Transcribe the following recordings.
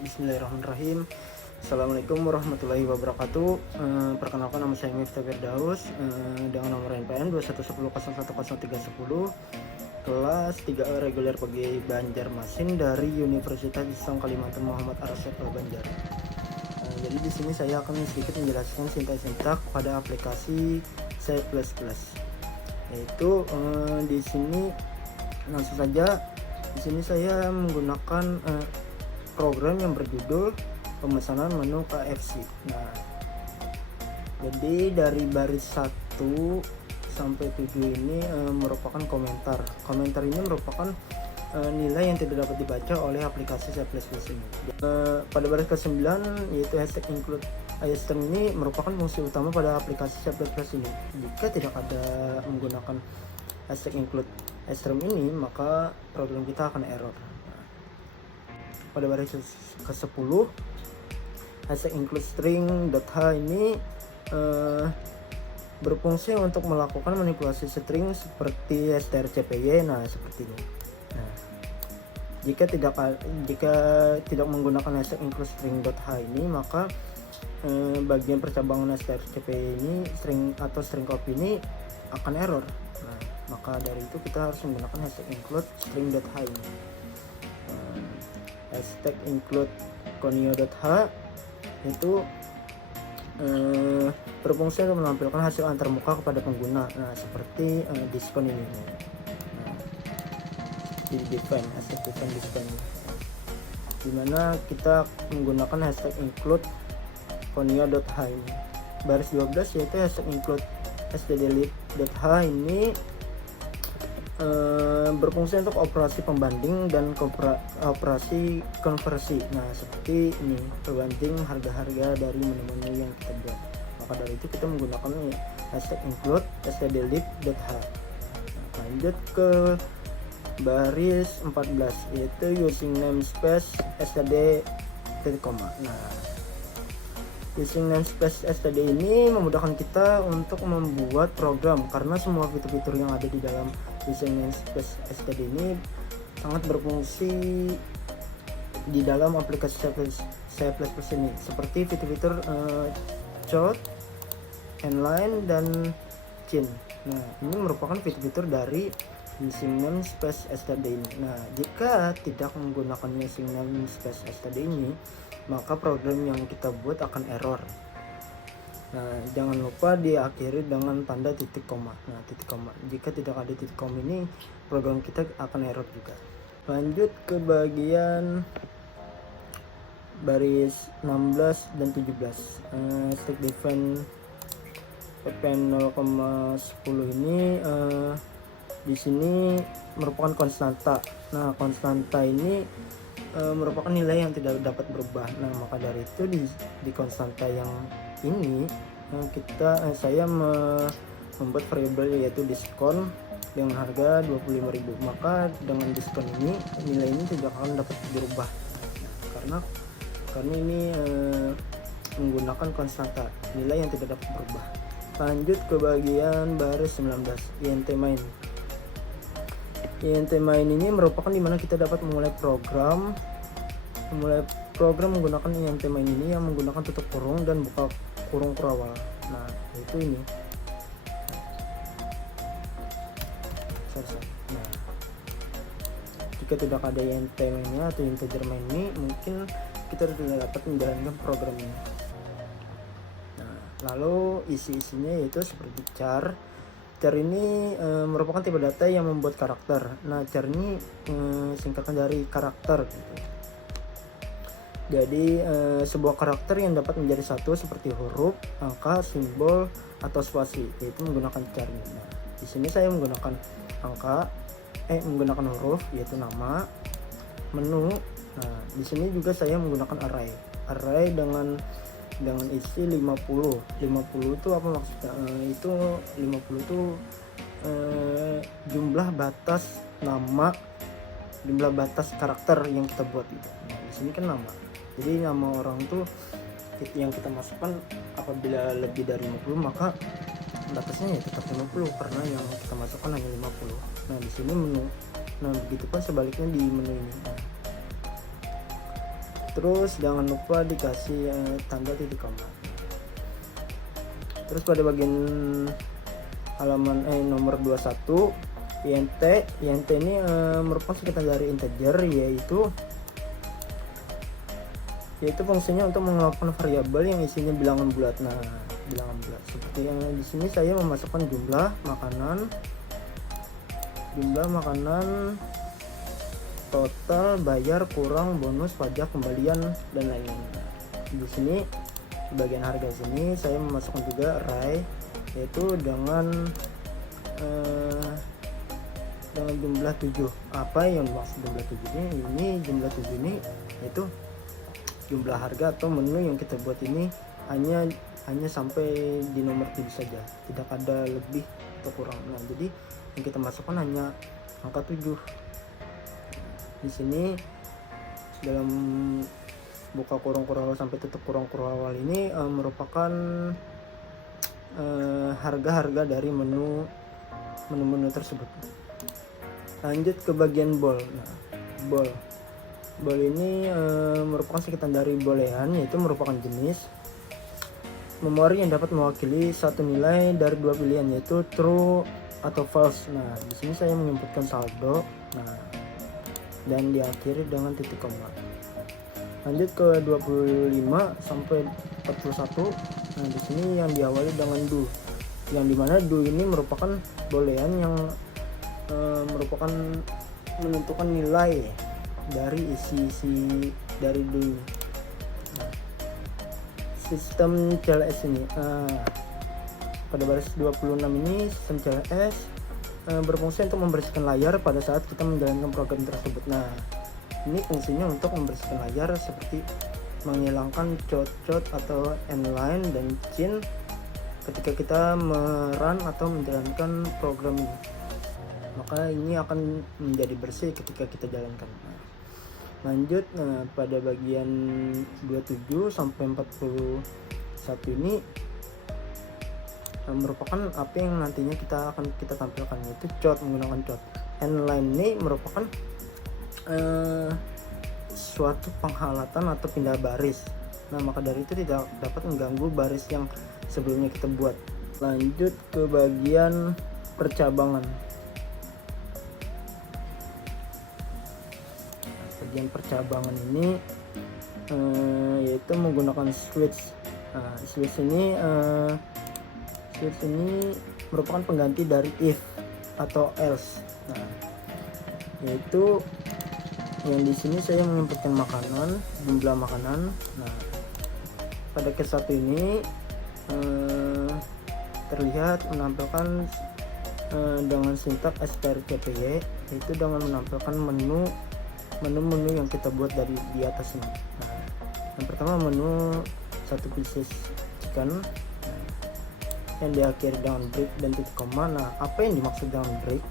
Bismillahirrahmanirrahim. Assalamualaikum warahmatullahi wabarakatuh. Perkenalkan, nama saya Miftah Firdaus dengan nomor NPM 2110100130, kelas 3A reguler PG Banjarmasin dari Universitas Islam Kalimantan Muhammad Arsyad Banjar. Jadi di sini saya akan sedikit menjelaskan sintak-sintak pada aplikasi C++. Yaitu di sini langsung saja. Di sini saya menggunakan program yang berjudul pemesanan menu KFC. Nah, jadi dari baris 1 sampai 7 ini merupakan komentar. Komentar ini merupakan nilai yang tidak dapat dibaca oleh aplikasi C++ ini. Pada baris ke-9 yaitu hashtag include iString ini merupakan fungsi utama pada aplikasi C++ ini. Jika tidak ada menggunakan hashtag include iString ini, maka program kita akan error. Pada baris ke-10 hashtag include string.h ini berfungsi untuk melakukan manipulasi string seperti strcpy. Nah, seperti ini. Nah, jika tidak menggunakan hashtag include string.h ini, maka bagian percabangan strcpy ini, string atau string copy ini akan error. Nah, maka dari itu kita harus menggunakan hashtag include string.h ini. Hashtag include conio.h itu berfungsi untuk menampilkan hasil antarmuka kepada pengguna. Nah, seperti diskon ini. Nah, di define hashtag define diskon, dimana kita menggunakan hashtag include conio.h ini. Baris 12 yaitu hashtag include stddelete.h ini berfungsi untuk operasi pembanding dan operasi konversi. Nah, seperti ini, perbanding harga-harga dari menu-menu yang kita buat. Maka dari itu kita menggunakan hashtag include stddelete.h. Lanjut ke baris 14 yaitu using namespace std titik koma. Nah, using namespace std ini memudahkan kita untuk membuat program, karena semua fitur-fitur yang ada di dalam using namespace std ini sangat berfungsi di dalam aplikasi C++ ini, seperti fitur-fitur chart, inline, dan chain. Nah, ini merupakan fitur-fitur dari using namespace std ini. Nah, jika tidak menggunakan using namespace std ini, maka program yang kita buat akan error. Nah, jangan lupa diakhiri dengan tanda titik koma. Nah, titik koma. Jika tidak ada titik koma ini, program kita akan error juga. Lanjut ke bagian baris 16 dan 17. Stack define ppn 0,10 ini di sini merupakan konstanta. Nah, konstanta ini merupakan nilai yang tidak dapat berubah. Nah, maka dari itu di konstanta yang ini saya membuat variabel yaitu diskon dengan harga 25.000. Maka dengan diskon ini nilai ini tidak akan dapat berubah. Nah, karena ini menggunakan konstanta, nilai yang tidak dapat berubah. Lanjut ke bagian baris 19 int main. Int main ini merupakan dimana kita dapat memulai program menggunakan int main ini yang menggunakan tutup kurung dan buka kurung perawal. Nah, itu ini. Nah, jika tidak ada int mainnya atau integer main ini, mungkin kita tidak dapat menjalankan program ini. Nah, lalu isi-isinya yaitu seperti char. Char ini merupakan tipe data yang membuat karakter. Nah, char ini singkatan dari karakter gitu. Jadi sebuah karakter yang dapat menjadi satu seperti huruf, angka, simbol, atau spasi, yaitu menggunakan char. Nah, di sini saya menggunakan menggunakan huruf yaitu nama, menu. Nah, di sini juga saya menggunakan array dengan isi 50. 50 itu apa maksudnya? Itu 50 itu jumlah batas nama, jumlah batas karakter yang kita buat itu. Nah, di sini kan nama. Jadi nama orang tuh yang kita masukkan apabila lebih dari 50, maka batasnya ya tetap 50 karena yang kita masukkan hanya 50. Nah, di sini menu. Nah, begitu pun sebaliknya di menu ini. Nah, itu Terus jangan lupa dikasih tanda titik koma. Terus pada bagian halaman nomor 21 INT ini merupakan singkatan dari integer, yaitu fungsinya untuk menggunakan variabel yang isinya bilangan bulat. Nah, bilangan bulat seperti yang di sini saya memasukkan jumlah makanan, total, bayar, kurang, bonus, pajak, kembalian, dan lain-lain. Nah, di sini di bagian harga sini saya memasukkan juga array, yaitu dengan jumlah 7. Apa yang dimaksud jumlah 7 ini? Jumlah 7 ini yaitu jumlah harga atau menu yang kita buat ini hanya sampai di nomor 7 saja, tidak ada lebih atau kurang. Nah, jadi yang kita masukkan hanya angka 7. Di sini dalam buka kurung awal sampai tutup kurung awal ini merupakan harga-harga dari menu tersebut. Lanjut ke bagian bol. Nah, bol ini merupakan singkatan dari boolean, yaitu merupakan jenis memori yang dapat mewakili satu nilai dari dua pilihan, yaitu true atau false. Nah, di sini saya menyebutkan saldo. Nah, dan diakhiri dengan titik koma. Lanjut ke 25 sampai 41. Nah, di sini yang diawali dengan do, yang dimana do ini merupakan boolean yang merupakan menentukan nilai dari isi dari do. Nah, sistem CLS ini pada baris 26 ini sistem CLS berfungsi untuk membersihkan layar pada saat kita menjalankan program tersebut. Nah, ini fungsinya untuk membersihkan layar seperti menghilangkan cot-cot atau endline dan cin ketika kita merun atau menjalankan program ini. Maka ini akan menjadi bersih ketika kita jalankan. Lanjut pada bagian 27 sampai 41 ini merupakan apa yang nantinya kita tampilkan, yaitu cot, menggunakan cot. Endline ini merupakan suatu penghalatan atau pindah baris. Nah, maka dari itu tidak dapat mengganggu baris yang sebelumnya kita buat. Lanjut ke bagian percabangan. Bagian percabangan ini yaitu menggunakan switch. Nah, switch ini merupakan pengganti dari if atau else. Nah, yaitu yang di sini saya menginputkan jumlah makanan. Nah, pada case 1 ini terlihat menampilkan dengan sintak strcpy, yaitu dengan menampilkan menu yang kita buat dari di atas ini. Nah, yang pertama menu 1 pieces chicken, yang diakhiri dengan break dan titik koma. Nah, apa yang dimaksud dengan break?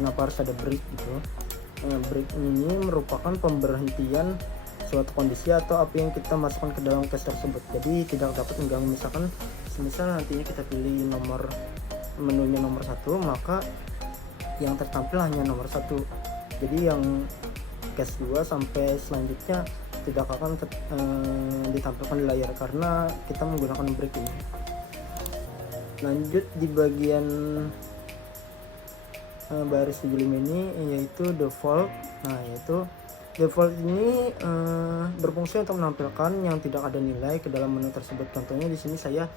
Kenapa harus ada break gitu? Break ini merupakan pemberhentian suatu kondisi atau apa yang kita masukkan ke dalam case tersebut. Jadi tidak dapat mengganggu. Misal nantinya kita pilih menunya nomor 1, maka yang tertampil hanya nomor 1. Jadi yang case 2 sampai selanjutnya tidak akan ditampilkan di layar karena kita menggunakan break ini. Lanjut di bagian baris 75 ini yaitu default. Nah, yaitu default ini berfungsi untuk menampilkan yang tidak ada nilai ke dalam menu tersebut. Contohnya di sini saya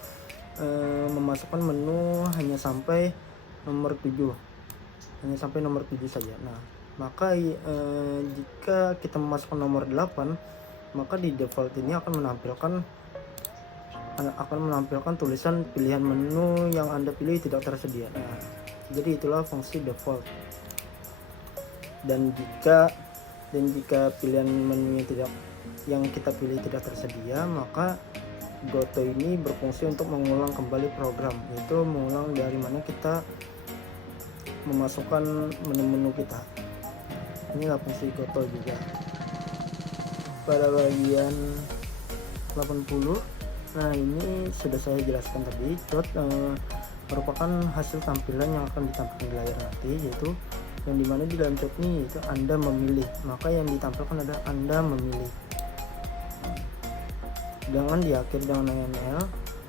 memasukkan menu hanya sampai nomor 7 saja. Nah, maka jika kita memasukkan nomor 8, maka di default ini akan menampilkan tulisan pilihan menu yang Anda pilih tidak tersedia. Nah, jadi itulah fungsi default. Dan jika pilihan menu yang kita pilih tidak tersedia, maka goto ini berfungsi untuk mengulang kembali program, yaitu mengulang dari mana kita memasukkan menu-menu kita. Inilah fungsi goto juga. Pada bagian 80, nah ini sudah saya jelaskan tadi. Cot merupakan hasil tampilan yang akan ditampilkan di layar nanti, yaitu yang dimana di dalam cot ini itu Anda memilih, maka yang ditampilkan adalah Anda memilih. jangan diakhiri dengan NL,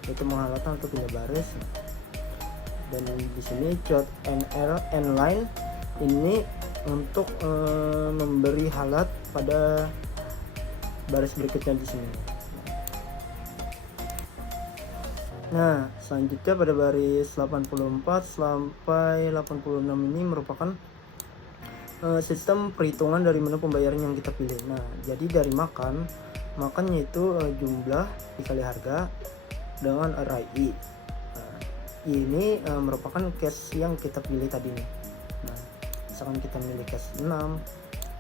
itu menghalalkan untuk pindah baris. Dan di sini chord n line ini untuk memberi halat pada baris berikutnya di sini. Nah, selanjutnya pada baris 84 sampai 86 ini merupakan sistem perhitungan dari menu pembayaran yang kita pilih. Nah, jadi dari makannya itu jumlah dikali harga dengan array i. Nah, ini merupakan case yang kita pilih tadi nih. Nah, misalkan kita milih case 6,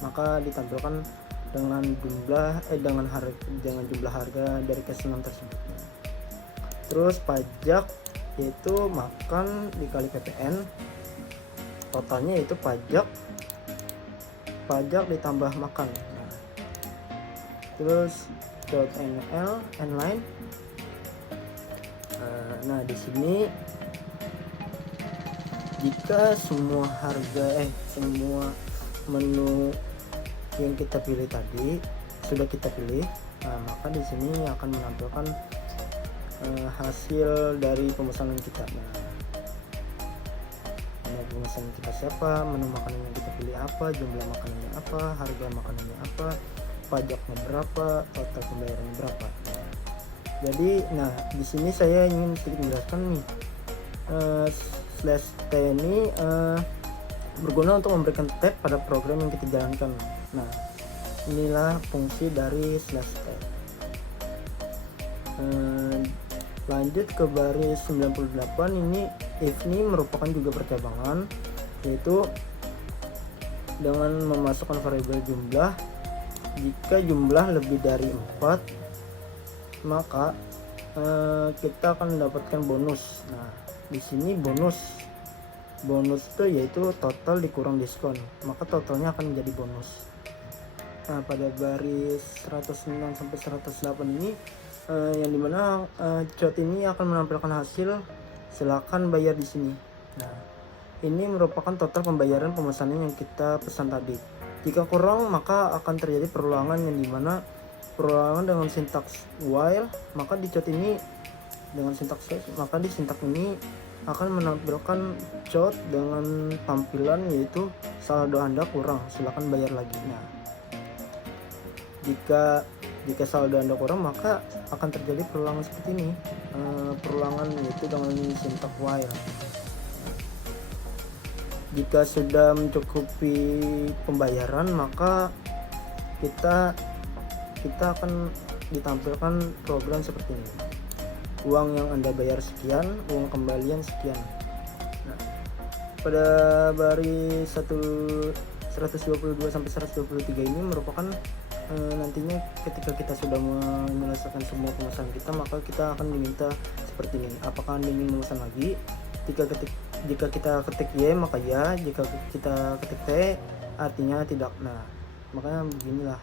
maka ditampilkan dengan jumlah harga dari case 6 tersebut. Terus pajak yaitu makan dikali PPN, totalnya itu pajak ditambah makan. Nah, terus .nl nline. Nah, di sini jika semua semua menu yang kita pilih tadi sudah kita pilih, nah, maka di sini akan menampilkan hasil dari pemesanan kita. Nah, menu pemesanan kita siapa, menu makanan yang kita pilih apa, jumlah makanannya apa, harga makanannya apa, pajaknya berapa, total pembayarannya berapa. Jadi, nah di sini saya ingin sedikit menjelaskan nih, /t ini berguna untuk memberikan tab pada program yang kita jalankan. Nah, inilah fungsi dari /t. Lanjut ke baris 98, ini if ini merupakan juga percabangan, yaitu dengan memasukkan variabel jumlah. Jika jumlah lebih dari 4, maka kita akan mendapatkan bonus. Nah, di sini bonus itu yaitu total dikurang diskon, maka totalnya akan menjadi bonus. Nah, pada baris 109 sampai 108 ini yang dimana chart ini akan menampilkan hasil silakan bayar di sini. Nah, ini merupakan total pembayaran pemesanan yang kita pesan tadi. Jika kurang, maka akan terjadi perulangan, yang dimana perulangan dengan sintaks while, maka di chart ini dengan sintaks maka di sintaks ini akan menampilkan chart dengan tampilan yaitu saldo Anda kurang, silakan bayar lagi. Nah, jika saldo Anda kurang, maka akan terjadi perulangan seperti ini, perulangan yaitu dengan sintaks while. Jika sudah mencukupi pembayaran, maka kita akan ditampilkan program seperti ini. Uang yang Anda bayar sekian, uang kembalian sekian. Nah, pada baris 122 sampai 123 ini merupakan nantinya ketika kita sudah menyelesaikan semua pemesanan kita, maka kita akan diminta seperti ini. Apakah Anda ingin memesan lagi? Jika kita ketik Y, maka ya. Jika kita ketik T, artinya tidak. Nah, makanya beginilah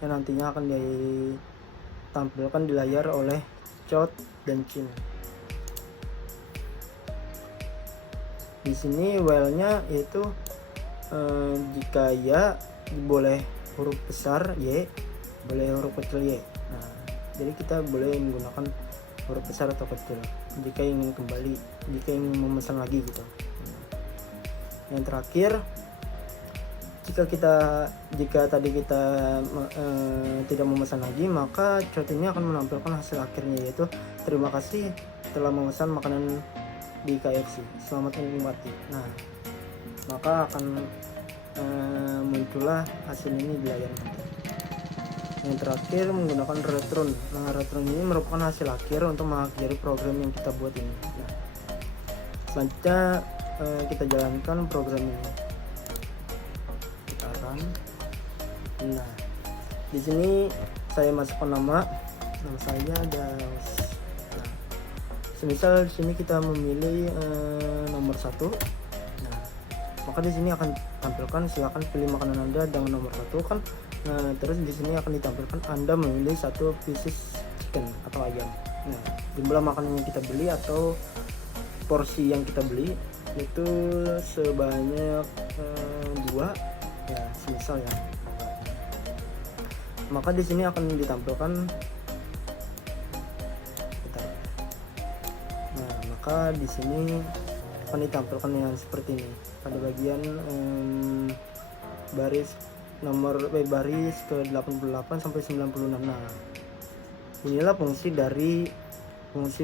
yang nantinya akan ditampilkan di layar oleh Chot dan Chin. Di sini while-nya yaitu jika ya boleh huruf besar Y, boleh huruf kecil Y. Nah, jadi kita boleh menggunakan huruf besar atau kecil jika ingin kembali, jika ingin memesan lagi gitu. Yang terakhir, jika tadi kita tidak memesan lagi, maka chart ini akan menampilkan hasil akhirnya, yaitu terima kasih telah memesan makanan di KFC, selamat menikmati. Nah, maka akan muncullah hasil ini di layar nanti. Yang terakhir, menggunakan return. Nah, return ini merupakan hasil akhir untuk mengakhiri program yang kita buat ini. Nah, selanjutnya kita jalankan program ini. Kita run. Nah, di sini saya masukkan nama saya Daus. Nah, semisal di sini kita memilih nomor 1. Nah, maka di sini akan tampilkan silakan pilih makanan Anda dengan nomor 1 kan. Nah, terus di sini akan ditampilkan Anda memilih 1 pieces chicken atau ayam. Nah, jumlah makanan yang kita beli atau porsi yang kita beli itu sebanyak 2 ya, semisal ya. Maka di sini akan ditampilkan maka di sini akan ditampilkan yang seperti ini pada bagian baris ke 88 sampai 96. Nah, inilah fungsi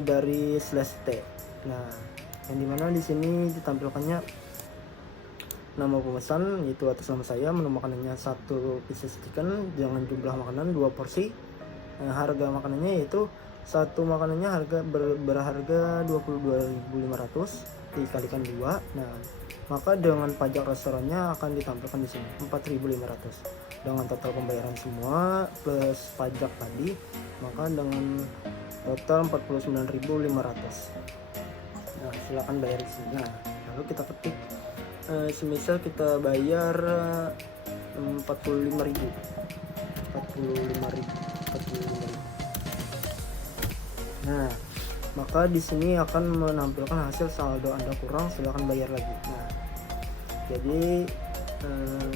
dari slash T. Nah, yang dimana di sini ditampilkannya nama pemesan, yaitu atas nama saya, menu makanannya 1 pieces chicken dengan jumlah makanan 2 porsi. Harga makanannya yaitu satu makanannya berharga 22.500 dikalikan 2. Nah, maka dengan pajak restorannya akan ditampilkan di sini 4.500. Dengan total pembayaran semua plus pajak tadi, maka dengan total 49.500. Nah, silakan bayar di sini. Nah, lalu kita ketik semisal kita bayar 45.000. Nah, maka di sini akan menampilkan hasil saldo Anda kurang, silakan bayar lagi. Nah, jadi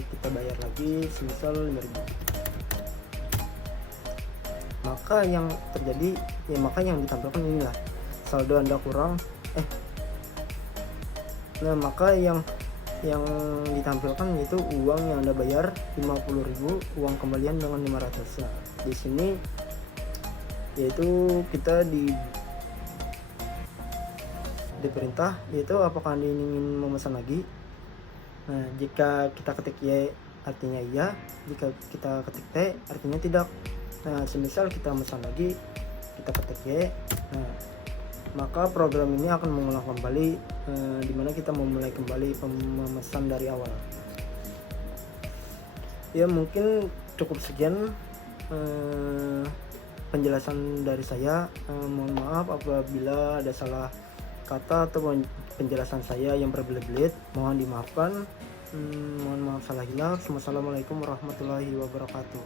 kita bayar lagi semisal 5.000. Maka yang terjadi maka yang ditampilkan inilah saldo Anda kurang. Nah, maka yang ditampilkan yaitu uang yang Anda bayar 50.000, uang kembalian dengan 500. Nah, di sini yaitu kita diperintah yaitu apakah Anda ingin memesan lagi. Nah, jika kita ketik Y artinya iya, jika kita ketik T artinya tidak. Nah, semisal kita memesan lagi, kita ketik Y, nah, maka program ini akan mengulang kembali dimana kita memulai kembali pemesan dari awal. Ya, mungkin cukup sekian penjelasan dari saya. Mohon maaf apabila ada salah kata atau penjelasan saya yang berbelit-belit, mohon dimaafkan. Mohon maaf salah hilaf. Wassalamualaikum warahmatullahi wabarakatuh.